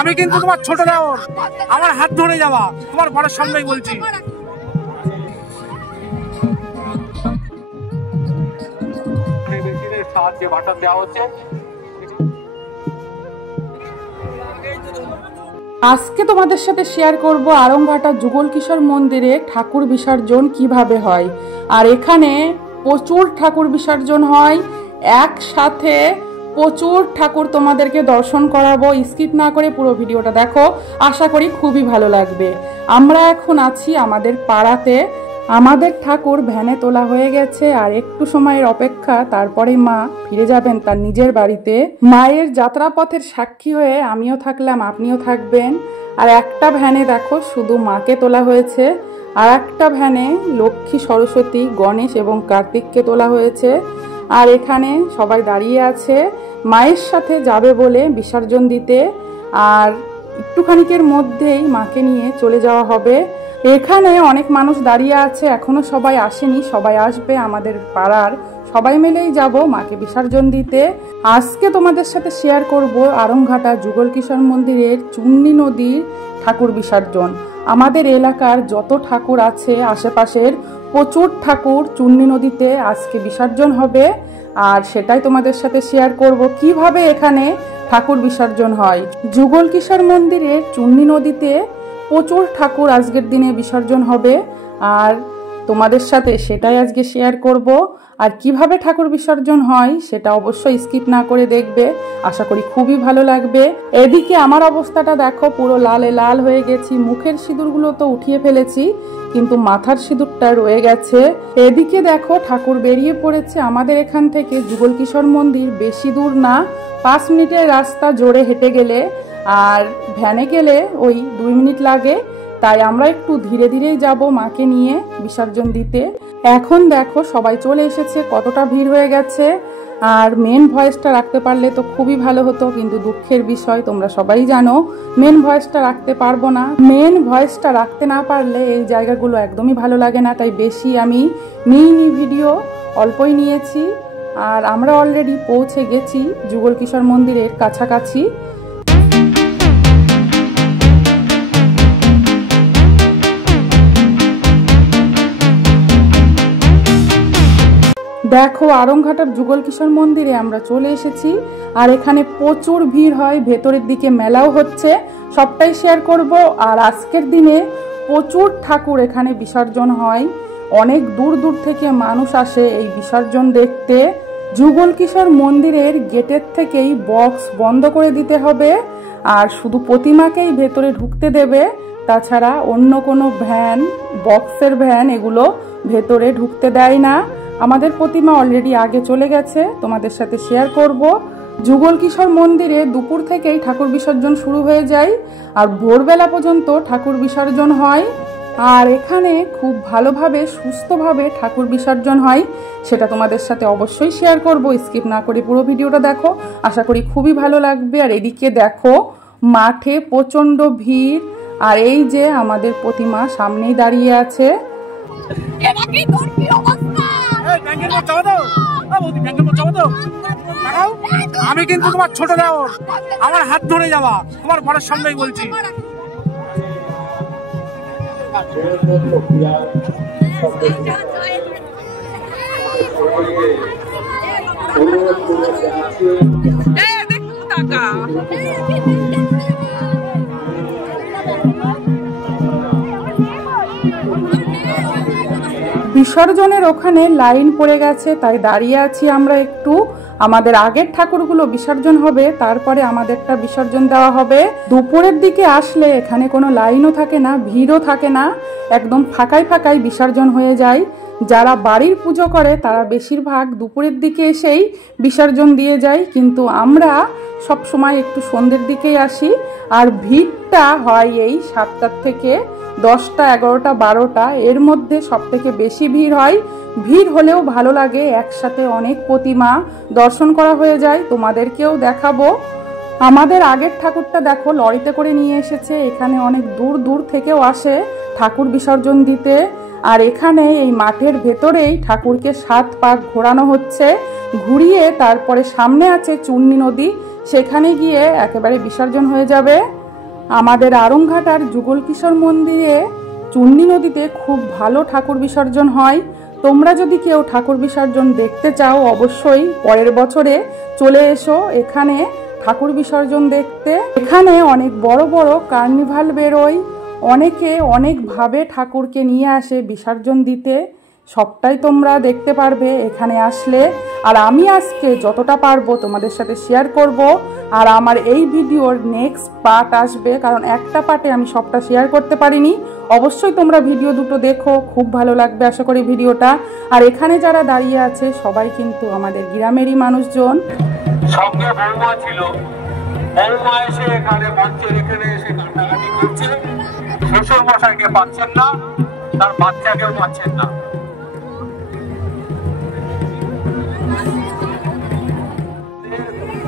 আমি কিন্তু তোমার ছোট দেওর, আমার হাত ধরে যাওয়া, তোমার বড়ের সামনেই বলছি। সাহায্যে বাটন দেওয়া হচ্ছে। আজকে তোমাদের সাথে শেয়ার করব আরংঘাটা যুগল কিশোর মন্দিরে ঠাকুর বিসর্জন কিভাবে হয়। আর এখানে প্রচুর ঠাকুর বিসর্জন হয়, একসাথে প্রচুর ঠাকুর তোমাদেরকে দর্শন করাবো। স্কিপ না করে পুরো ভিডিওটা দেখো, আশা করি খুবই ভালো লাগবে। আমরা এখন আছি আমাদের পাড়াতে, আমাদের ঠাকুর ভ্যানে তোলা হয়ে গেছে আর একটু সময়ের অপেক্ষা, তারপরে মা ফিরে যাবেন তার নিজের বাড়িতে। মায়ের যাত্রাপথের সাক্ষী হয়ে আমিও থাকলাম, আপনিও থাকবেন। আর একটা ভ্যানে দেখো শুধু মাকে তোলা হয়েছে, আর একটা ভ্যানে লক্ষ্মী, সরস্বতী, গণেশ এবং কার্তিককে তোলা হয়েছে। আর এখানে সবাই দাঁড়িয়ে আছে মায়ের সাথে যাবে বলে বিসর্জন দিতে। আর একটুখানিকের মধ্যেই মাকে নিয়ে চলে যাওয়া হবে। এখানে অনেক মানুষ দাঁড়িয়ে আছে, এখনো সবাই আসেনি, সবাই আসবে। আমাদের পাড়ার সবাই মিলেই যাব মাকে বিসর্জন দিতে। আজকে তোমাদের সাথে শেয়ার করব আরংঘাটা যুগল কিশোর মন্দিরের চুন্নি নদীর ঠাকুর বিসর্জন। আমাদের এলাকার যত ঠাকুর আছে আশেপাশের প্রচুর ঠাকুর চুন্নি নদীতে আজকে বিসর্জন হবে, আর সেটাই তোমাদের সাথে শেয়ার করব কিভাবে এখানে ঠাকুর বিসর্জন হয়। যুগল কিশোর মন্দিরের চুন্নি নদীতে প্রচুর ঠাকুর আজকের দিনে বিসর্জন হবে, আর তোমাদের সাথে সেটাই আজকে শেয়ার করব। আর কিভাবে ঠাকুর বিসর্জন হয় সেটা অবশ্যই স্কিপ না করে দেখবে, আশা করি খুবই ভালো লাগবে। এদিকে আমার অবস্থাটা দেখো, পুরো লালে লাল হয়ে গেছি। মুখের সিঁদুরগুলো তো উঠিয়ে ফেলেছি, কিন্তু মাথার সিঁদুরটা রয়ে গেছে। এদিকে দেখো ঠাকুর বেরিয়ে পড়েছে। আমাদের এখান থেকে যুগল কিশোর মন্দির বেশি দূর না, 5 মিনিটের রাস্তা জোরে হেঁটে গেলে, আর ভ্যানে গেলে ওই 2 মিনিট লাগে। তাই আমরা একটু ধীরে ধীরেই যাব মাকে নিয়ে বিসর্জন দিতে। এখন দেখো সবাই চলে এসেছে, কতটা ভিড় হয়ে গেছে। আর মেন ভয়েসটা রাখতে পারলে তো খুবই ভালো হতো, কিন্তু দুঃখের বিষয়, তোমরা সবাই জানো মেন ভয়েসটা রাখতে পারবো না। মেন ভয়েসটা রাখতে না পারলে এই জায়গাগুলো একদমই ভালো লাগে না, তাই বেশি আমি নিইনি ভিডিও, অল্পই নিয়েছি। আর আমরা অলরেডি পৌঁছে গেছি যুগল কিশোর মন্দিরের কাছাকাছি। দেখো আরংঘাটার যুগল কিশোর মন্দিরে আমরা চলে এসেছি, আর এখানে প্রচুর ভিড় হয়, ভেতরের দিকে মেলাও হচ্ছে, সবটাই শেয়ার করব। আর আজকের দিনে প্রচুর ঠাকুর এখানে বিসর্জন হয়, অনেক দূর দূর থেকে মানুষ আসে এই বিসর্জন দেখতে। যুগল কিশোর মন্দিরের গেটের থেকেই বক্স বন্ধ করে দিতে হবে, আর শুধু প্রতিমাকেই ভেতরে ঢুকতে দেবে, তাছাড়া অন্য কোনো ভ্যান, বক্সের ভ্যান, এগুলো ভেতরে ঢুকতে দেয় না। আমাদের প্রতিমা অলরেডি আগে চলে গেছে, তোমাদের সাথে শেয়ার করব। যুগল কিশোর মন্দিরে দুপুর থেকেই ঠাকুর বিসর্জন শুরু হয়ে যায়, আর ভোরবেলা পর্যন্ত ঠাকুর বিসর্জন হয়। আর এখানে খুব ভালোভাবে সুস্থভাবে ঠাকুর বিসর্জন হয়, সেটা তোমাদের সাথে অবশ্যই শেয়ার করব। স্কিপ না করে পুরো ভিডিওটা দেখো, আশা করি খুবই ভালো লাগবে। আর এদিকে দেখো মাঠে প্রচণ্ড ভিড়, আর এই যে আমাদের প্রতিমা সামনেই দাঁড়িয়ে আছে। আমি কিন্তু তোমার ছোট দেওর, আমার হাত ধরে যাওয়া, তোমার বড়ের সামনেই বলছি। বিসর্জনের ওখানে লাইন পড়ে গেছে, তাই দাঁড়িয়ে আছি আমরা একটু। আমাদের আগের ঠাকুরগুলো বিসর্জন হবে, তারপরে আমাদেরটা বিসর্জন দেওয়া হবে। দুপুরের দিকে আসলে এখানে কোনো লাইনও থাকে না, ভিড়ও থাকে না, একদম ফাঁকাই ফাঁকাই বিসর্জন হয়ে যায়। যারা বাড়ির পুজো করে তারা বেশিরভাগ দুপুরের দিকে এসেই বিসর্জন দিয়ে যায়, কিন্তু আমরা সব সময় একটু সন্ধ্যের দিকেই আসি। আর ভিড়টা হয় এই 7টার থেকে 10টা, 11টা, 12টা, এর মধ্যে সব থেকে বেশি ভিড় হয়। ভিড় হলেও ভালো লাগে, একসাথে অনেক প্রতিমা দর্শন করা হয়ে যায়। তোমাদেরকেও দেখাবো। আমাদের আগের ঠাকুরটা দেখো লরিতে করে নিয়ে এসেছে, এখানে অনেক দূর দূর থেকেও আসে ঠাকুর বিসর্জন দিতে। আর এখানে এই মাঠের ভেতরেই ঠাকুরকে 7 পাক ঘোরানো হচ্ছে, ঘুরিয়ে তারপরে সামনে আছে চূর্ণী নদী, সেখানে গিয়ে একেবারে বিসর্জন হয়ে যাবে। আমাদের আরংঘাটার যুগল কিশোর মন্দিরে চূর্ণী নদীতে খুব ভালো ঠাকুর বিসর্জন হয়। তোমরা যদি কেউ ঠাকুর বিসর্জন দেখতে চাও অবশ্যই পরের বছরে চলে এসো এখানে ঠাকুর বিসর্জন দেখতে। এখানে অনেক বড় বড় কার্নিভাল বেরোয়, অনেকে অনেকভাবে ঠাকুরকে নিয়ে আসে বিসর্জন দিতে, সবটাই তোমরা দেখতে পারবে এখানে আসলে। আর আমি আজকে যতটা পারবো তোমাদের সাথে শেয়ার করব। আর আমার এই ভিডিওর নেক্সট পার্ট আসবে, কারণ একটা পার্টে আমি সবটা শেয়ার করতে পারিনি। অবশ্যই তোমরা ভিডিও দুটো দেখো, খুব ভালো লাগবে আশা করি ভিডিওটা। আর এখানে যারা দাঁড়িয়ে আছে সবাই কিন্তু আমাদের গ্রামেরই মানুষজন। সঙ্গে বৌমা ছিল, বৌমা এসে এখানে মঞ্চের এখানে এসে কান্নাকাটি করছে। শ্বশুর মশাইকে পাচ্ছেন না, তার বাচ্চাকেও পাচ্ছেন না।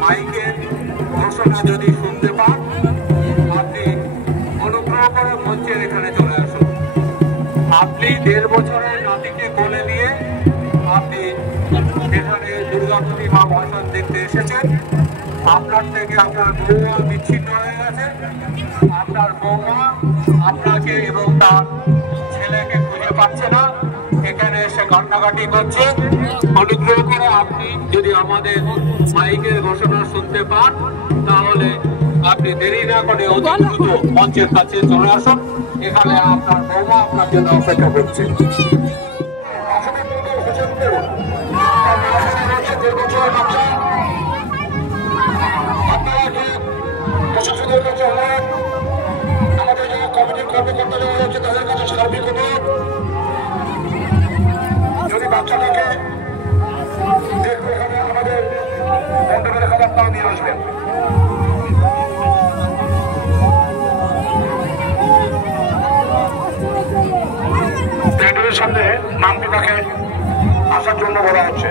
মাইকের ঘোষণা যদি শুনতে পান, আপনি অনুগ্রহ করে মঞ্চের এখানে চলে আসুন। আপনি 1.5 বছরের নাতিকে কোলে নিয়ে আপনি এখানে দুর্গা প্রতিমা ভাষণ দেখতে এসেছেন। আপনার থেকে আপনার বৌমা বিচ্ছিন্ন হয়ে গেছে। আপনার বৌমা আপনাকে এবং তার ছেলেকে খুঁজে পাচ্ছে না, এখানে এসে কান্নাকাটি করছে। অনুগ্রহ করে আপনি যদি আমাদের মাইকের ঘোষণা শুনতে পান, তাহলে আপনি দেরি না করে অতি দ্রুত মঞ্চের কাছে চলে আসুন। এখানে আপনার বৌমা আপনার জন্য অপেক্ষা করছে। প্রশাসনের কাছে অনুরোধ, আমাদের যারা কমিটির কর্মকর্তারা রয়েছে তাদের কাছে সার্বিক অনুরোধ, যদি বাচ্চাটাকে দেখবে এখানে আমাদের মন্ডপের খাবার না নিয়ে আসবেন। প্যান্ডেলের সামনে নাম পিতাকে আসার জন্য বলা হচ্ছে,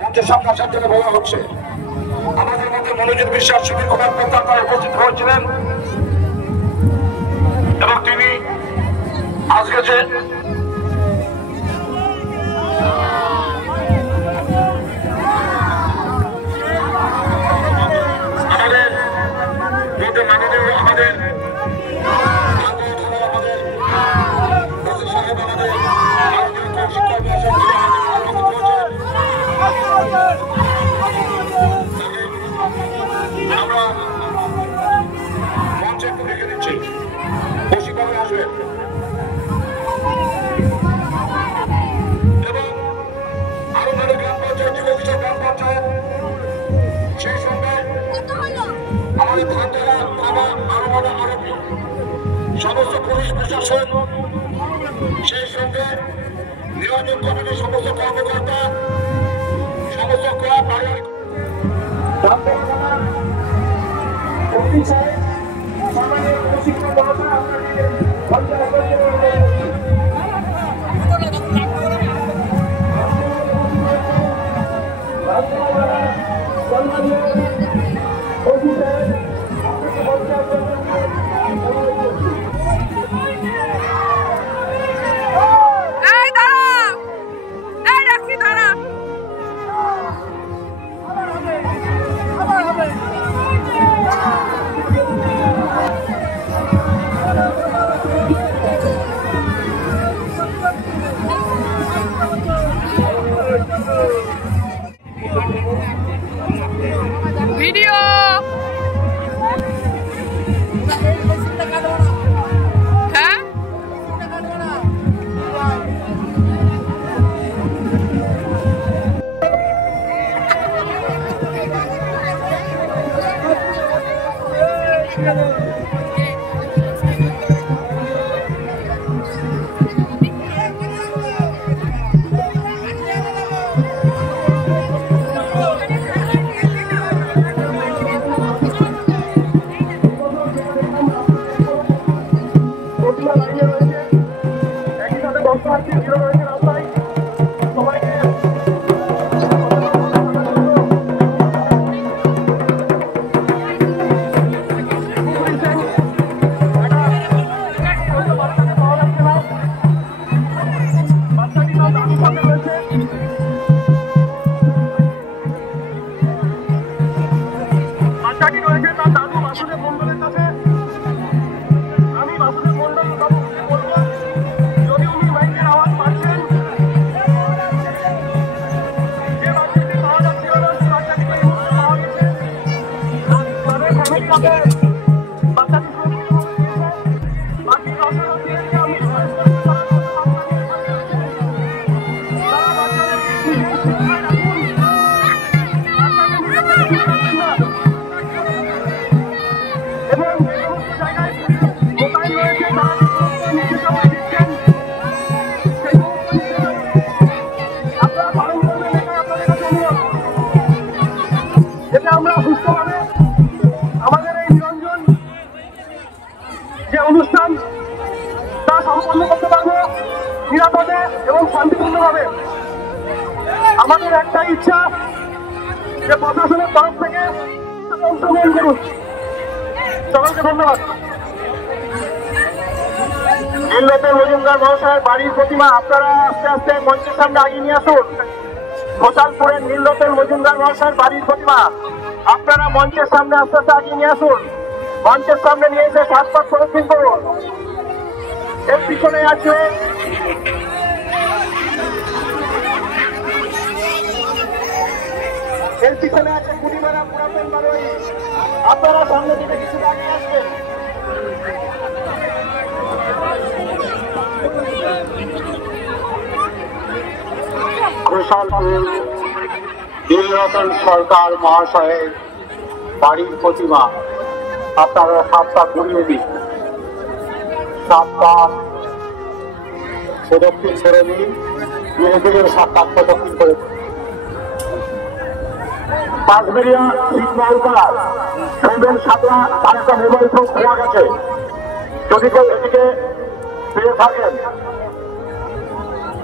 মঞ্চের সামনে আসার জন্য বলা হচ্ছে। আমাদের মধ্যে মনোজিৎ বিশ্বাস সুবীর কুমার পোদ্দার তারা উপস্থিত হয়েছিলেন এবং তিনি আজকে যে আমাদের মধ্যে মাননীয় আমাদের সাহেব আমাদের আমরা মঞ্চে একটু রেখে দিচ্ছি, বসিভাবে আসবেন এবং আরো ভালো গ্রাম পঞ্চায়েত, যুবক কিশোর গ্রাম পঞ্চায়েত, সেই সঙ্গে আমাদের ধানতলা থানা আরো বড় আরোপি সমস্ত পুলিশ প্রশাসন, সেই সঙ্গে নির্বাচন কমিটির সমস্ত কর্মকর্তা, সমস্ত ক্লাব বাড়ির ভিডিও হ্যাঁ এবং যে সমস্ত জায়গায় মোবাইল রয়েছে তারা নির্দেশনা দিচ্ছেন, সেই সমস্ত নির্দেশনা আপনারা পালন করবেন। এটাই আপনাদের কাছে অনুরোধ, যাতে আমরা সুস্থভাবে আমাদের এই নিরঞ্জন যে অনুষ্ঠান তা সম্পন্ন করতে পারবো নিরাপদে এবং শান্তিপূর্ণভাবে। আমাদের একটাই ইচ্ছা যে প্রশাসনের তরফ থেকে অংশগ্রহণ করুন। সকলকে ধন্যবাদ। নীলরতন মজুমদার মহাশয়ের বাড়ির প্রতিমা আপনারা আস্তে আস্তে মঞ্চের সামনে আগিয়ে নিয়ে আসুন। ঘোষালপুরের নীলরতন মজুমদার মহাশয়ের বাড়ির প্রতিমা আপনারা মঞ্চের সামনে আস্তে আস্তে আগিয়ে নিয়ে আসুন। মঞ্চের সামনে নিয়ে এসে শ্বাসপাত প্রদক্ষিণ করুন। এর পিছনে আছে কুড়িমারা পুরাতন বাড়ি। আপনারা সামনে দিকে কিছুটা আগে আসবেন। ঘোষালপুর নীলরতন সরকার মহাশয়ের বাড়ির প্রতিমা আপনারা সাতটা ঘুরিয়ে দিন। সাতটা প্রদক্ষিণ করে দিন, ধীরে ধীরে সাতটা প্রদক্ষিণ করে দিন। বাঁশবেড়িয়া শীতমহলপাড়া সৌমেন সাতলা তার একটা মোবাইল ফোন খোয়া গেছে। যদি কেউ এদিকে পেয়ে থাকেন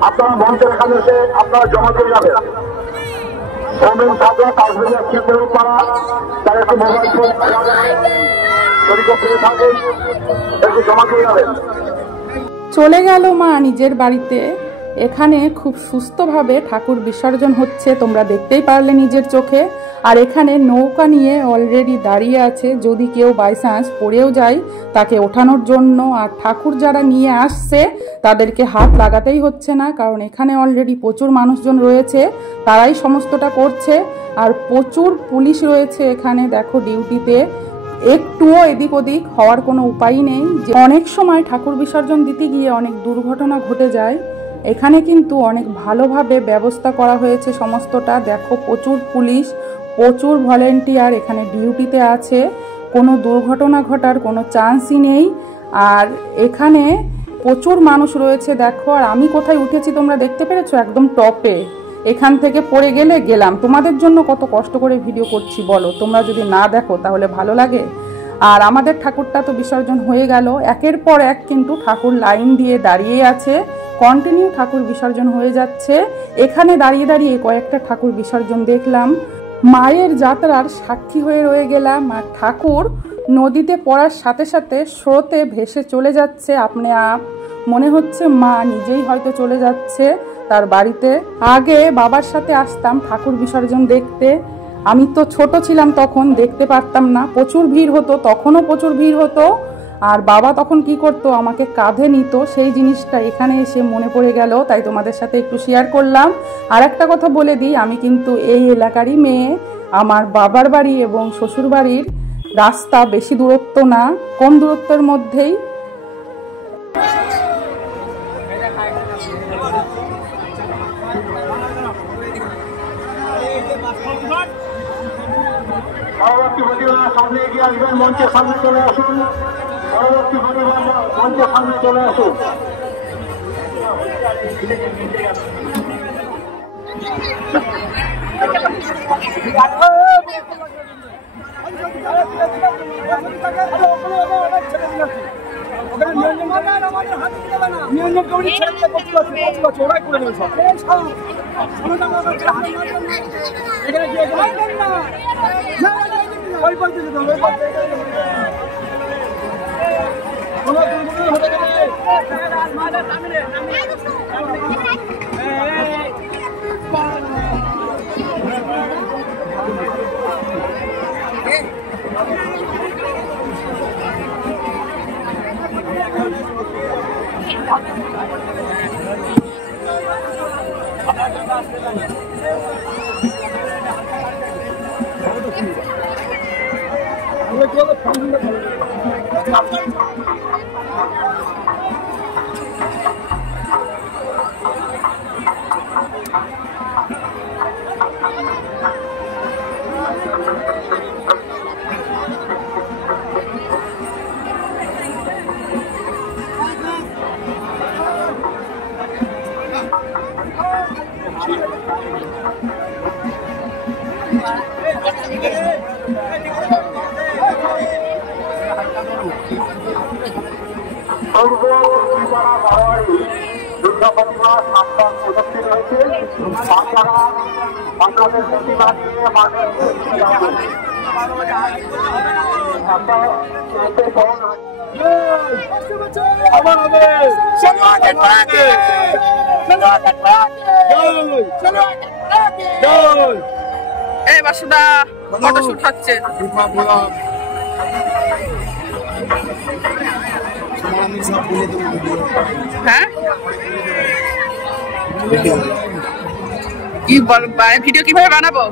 আপনারা মঞ্চের এখানে এসে আপনারা জমা করে যাবেন। সৌমেন সাতলা বাঁশবেড়িয়া শীতমহলপাড়া তার একটা মোবাইল ফোন খোয়া গেছে। যদি কেউ পেয়ে থাকেন একটু জমা করে যাবেন। চলে গেল মা নিজের বাড়িতে। এখানে খুব সুস্থভাবে ঠাকুর বিসর্জন হচ্ছে, তোমরা দেখতেই পারলে নিজের চোখে। আর এখানে নৌকা নিয়ে অলরেডি দাঁড়িয়ে আছে, যদি কেউ বাই চান্স পড়েও যায় তাকে ওঠানোর জন্য। আর ঠাকুর যারা নিয়ে আসছে তাদেরকে হাত লাগাতেই হচ্ছে না, কারণ এখানে অলরেডি প্রচুর মানুষজন রয়েছে, তারাই সমস্তটা করছে। আর প্রচুর পুলিশ রয়েছে এখানে, দেখো ডিউটিতে। একটুও এদিক ওদিক হওয়ার কোনো উপায় নেই। যে অনেক সময় ঠাকুর বিসর্জন দিতে গিয়ে অনেক দুর্ঘটনা ঘটে যায়, এখানে কিন্তু অনেক ভালোভাবে ব্যবস্থা করা হয়েছে সমস্তটা। দেখো প্রচুর পুলিশ, প্রচুর ভলেন্টিয়ার এখানে ডিউটিতে আছে, কোনো দুর্ঘটনা ঘটার কোনো চান্সই নেই। আর এখানে প্রচুর মানুষ রয়েছে দেখো। আর আমি কোথায় উঠেছি তোমরা দেখতে পেরেছো, একদম টপে। এখান থেকে পড়ে গেলাম। তোমাদের জন্য কত কষ্ট করে ভিডিও করছি বলো, তোমরা যদি না দেখো তাহলে ভালো লাগে? আর আমাদের ঠাকুরটা তো বিসর্জন হয়ে গেল, একের পর এক কিন্তু ঠাকুর লাইন দিয়ে দাঁড়িয়ে আছে, কন্টিনিউ ঠাকুর বিসর্জন হয়ে যাচ্ছে। এখানে দাঁড়িয়ে দাঁড়িয়ে কয়েকটা ঠাকুর বিসর্জন দেখলাম। মায়ের যাত্রার সাক্ষী হয়ে রয়ে গেলাম। আর ঠাকুর নদীতে পড়ার সাথে সাথে স্রোতে ভেসে চলে যাচ্ছে আপনি আপ। মনে হচ্ছে মা নিজেই হয়তো চলে যাচ্ছে তার বাড়িতে। আগে বাবার সাথে আসতাম ঠাকুর বিসর্জন দেখতে, আমি তো ছোট ছিলাম তখন, দেখতে পারতাম না, প্রচুর ভিড় হতো, তখনও প্রচুর ভিড় হতো। আর বাবা তখন কি করতো, আমাকে কাঁধে নিত, সেই জিনিসটা এখানে এসে মনে পড়ে গেল, তাই তোমাদের সাথে একটু শেয়ার করলাম। আর একটা কথা বলে দিই, আমি কিন্তু এই এলাকারই মেয়ে। আমার বাবার বাড়ি এবং শ্বশুর বাড়ির রাস্তা বেশি দূরত্ব না, কম দূরত্বের মধ্যেই। পরবর্তী প্রতিভা সামনে এগিয়ে আসবেন, মঞ্চের সামনে চলে আসুন। পরবর্তী প্রতিভা মঞ্চের সামনে চলে আসুন। নিয়ন্ত্রণ কমিটি ছেড়ে করতে ওরাই করে দেবে সব। ওই বলতে কোনো দুর্ঘটনা হতে গেলে দুর্গা প্রতিমা সাতটার উপস্থিত হয়েছে। আপনারা আপনাদের প্রতিমা নিয়ে মাঠে এই বাসুদা ফটোশুট হচ্ছে। হ্যাঁ কি বল, ভিডিও কিভাবে বানাবো?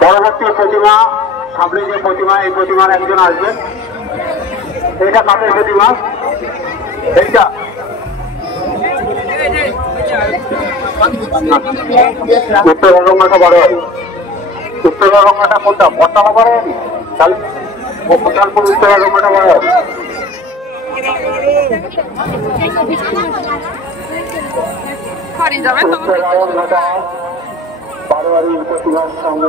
পরবর্তী প্রতিমা, সামনে যে প্রতিমা, এই প্রতিমার একজন আসবেন। এইটা কাঠের প্রতিমা, এইটা উত্তর রঙ্গাটা বড়, উত্তর রঙ্গাটা কোনটা বড়টা বড়, কোথালপুর উত্তর রঙ্গাটা বড়। বারোয়ারি প্রতিমার সঙ্গে